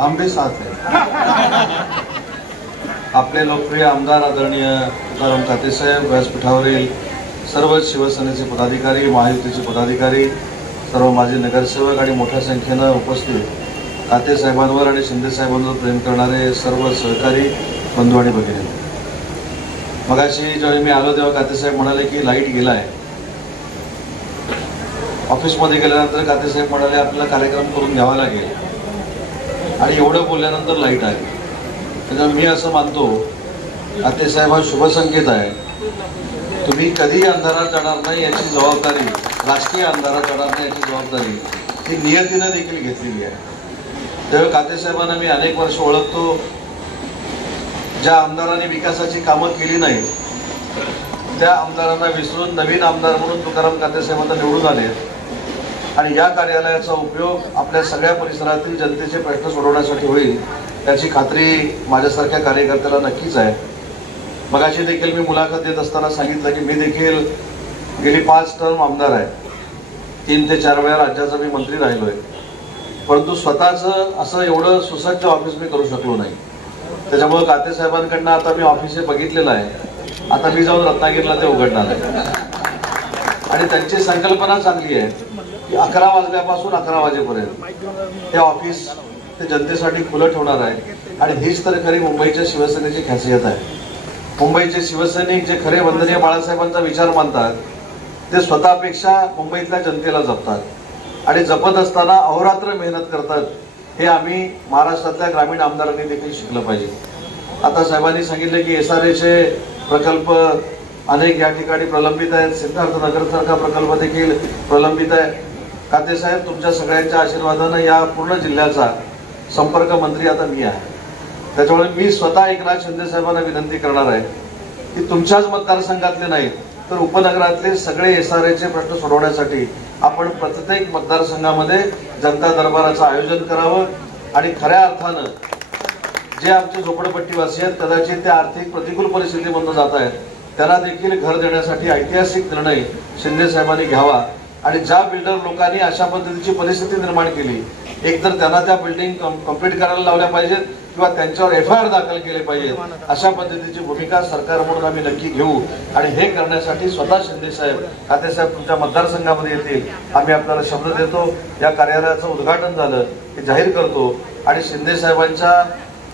हम भी साथ हैं। आपले लोकप्रिय आमदार आदरणीय तुकाराम काते साहेब, व्यासपीठावरील सर्व शिवसेनेचे पदाधिकारी, महायुतीचे पदाधिकारी, सर्व माजी नगरसेवक आणि मोठ्या संख्येने उपस्थित काते साहेबांवर आणि शिंदे साहेबांवर प्रेम करणारे सर्व सहकारी बंधू आणि भगिनी, मगाशी जेव्हा मी आलो तेव्हा काते साहेब म्हणाले की लाईट गेलाय। ऑफिसमध्ये गेल्यानंतर काते साहेब म्हणाले आपल्याला कार्यक्रम करून घ्यावा लागेल आणि एवढं बोलल्यानंतर लाईट आली। त्याच्यामुळे मी असं मानतो काते साहेब हा शुभ संकेत आहे। तुम्ही कधी अंधारात जाणार नाही याची जबाबदारी, राजकीय अंधारात जाणार नाही याची जबाबदारी ही नियतीने देखील घेतलेली आहे। तेव्हा काते साहेबांना मी अनेक वर्ष ओळखतो। ज्या आमदारांनी विकासाची कामं केली नाही त्या आमदारांना विसरून नवीन आमदार म्हणून तुकाराम काते साहेबांना निवडून आले आणि या कार्यालयाचा उपयोग आपल्या सगळ्या परिसरातील जनतेचे प्रश्न सोडवण्यासाठी होईल याची खात्री माझ्यासारख्या कार्यकर्त्याला नक्कीच आहे। मगाशी देखील मी मुलाखत देत असताना सांगितलं की मी देखील गेली 5 टर्म आमदार आहे। 3 ते 4 वेळा राज्याचा मी मंत्री राहिलोय, परंतु स्वतःचं असं एवढं सुसज्ज ऑफिस मी करू शकलो नाही। त्याच्यामुळे काते साहेबांकडनं आता मी ऑफिस बघितलेलं आहे। आता मी जाऊन रत्नागिरीला ते उघडणार आहे आणि त्यांची संकल्पना चांगली आहे की 11 वाजल्यापासून 11 वाजेपर्यंत हे ऑफिस ते जनतेसाठी खुलं ठेवणार आहे। आणि हीच तर खरी मुंबईच्या शिवसेनेची खासियत आहे। मुंबईचे शिवसैनिक जे खरे वंदनीय बाळासाहेबांचा विचार मानतात ते स्वतःपेक्षा मुंबईतल्या जनतेला जपतात आणि जपत असताना अहोरात्र मेहनत करतात। हे आम्ही महाराष्ट्रातल्या ग्रामीण आमदारांनी देखील शिकलं पाहिजे। आता साहेबांनी सांगितले की SRAचे प्रकल्प अनेक या ठिकाणी प्रलंबित आहेत। सिद्धार्थ नगरसारखा प्रकल्प देखील प्रलंबित आहे। काते साहेब, तुमच्या सगळ्यांच्या आशीर्वादाने या पूर्ण जिल्ह्याचा संपर्क मंत्री आता मी आहे। त्याच्यामुळे मी स्वतः एकनाथ शिंदे साहेबांना विनंती करणार आहे की तुमच्याच मतदारसंघातले नाहीत तर उपनगरातले सगळे SRAचे प्रश्न सोडवण्यासाठी आपण प्रत्येक मतदारसंघामध्ये जनता दरबाराचं आयोजन करावं आणि खऱ्या अर्थानं जे आमचे झोपडपट्टीवासी आहेत कदाचित त्या आर्थिक प्रतिकूल परिस्थितीमधून जात आहेत त्यांना देखील घर देण्यासाठी ऐतिहासिक निर्णय शिंदे साहेबांनी घ्यावा। आणि ज्या बिल्डर लोकांनी अशा पद्धतीची परिस्थिती निर्माण केली एकतर त्यांना त्या बिल्डिंग कंप्लीट करायला लावल्या पाहिजेत किंवा त्यांच्यावर FIR दाखल केले पाहिजेत। अशा पद्धतीची भूमिका सरकार म्हणून आम्ही नक्की घेऊ आणि हे करण्यासाठी स्वतः शिंदे साहेब, काते साहेब तुमच्या मतदारसंघामध्ये येतील। आम्ही आपल्याला शब्द देतो या कार्यालयाचं उद्घाटन झालं की जाहीर करतो आणि शिंदे साहेबांच्या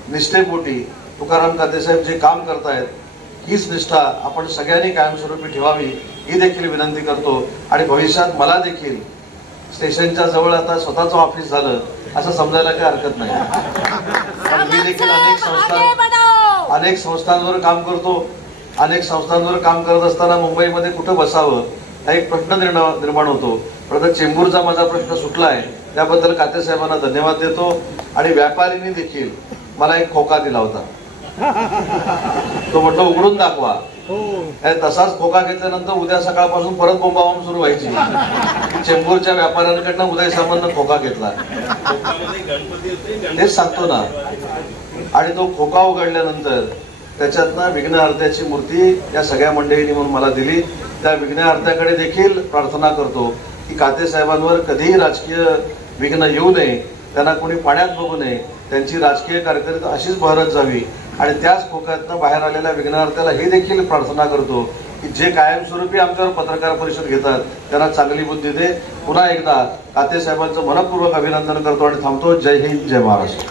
निष्ठेपोटी तुकाराम काते साहेब जे काम करतायत हीच निष्ठा आपण सगळ्यांनी कायमस्वरूपी ठेवावी ही देखील विनंती करतो। आणि भविष्यात मला देखील स्टेशनच्या जवळ आता स्वतःचं ऑफिस झालं असं समजायला काही हरकत नाही। मी देखील अनेक संस्थांवर काम करतो। अनेक संस्थांवर काम करत असताना मुंबईमध्ये कुठं बसावं हा एक प्रश्न निर्माण होतो। परंतु चेंबूरचा माझा प्रश्न सुटला आहे त्याबद्दल काते साहेबांना धन्यवाद देतो। आणि व्यापाऱ्यांनी देखील मला एक खोका दिला होता, तो म्हटलं उघडून दाखवा। तसाच खोका घेतल्यानंतर उद्या सकाळपासून परत बोंबाबोंब सुरू व्हायची। चेंबूरच्या व्यापाऱ्यांकडनं उदय सामंतनं खोका घेतला, तेच सांगतो ना। आणि तो खोका उघडल्यानंतर त्याच्यातनं विघ्नहर्त्याची मूर्ती या सगळ्या मंडळींनी म्हणून मला दिली। त्या विघ्नहर्त्याकडे देखील प्रार्थना करतो की काते साहेबांवर कधीही राजकीय विघ्न येऊ नये, त्यांना कोणी पाण्यात बघू नये, त्यांची राजकीय कारकीर्द अशीच बहरत जावी। आणि त्याच खोक्यातनं बाहेर आलेल्या विघ्नहर्त्याला हे देखील प्रार्थना करतो की जे कायमस्वरूपी आमच्यावर पत्रकार परिषद घेतात त्यांना चांगली बुद्धी दे। पुन्हा एकदा काते साहेबांचं मनपूर्वक अभिनंदन करतो आणि थांबतो। जय हिंद, जय महाराष्ट्र।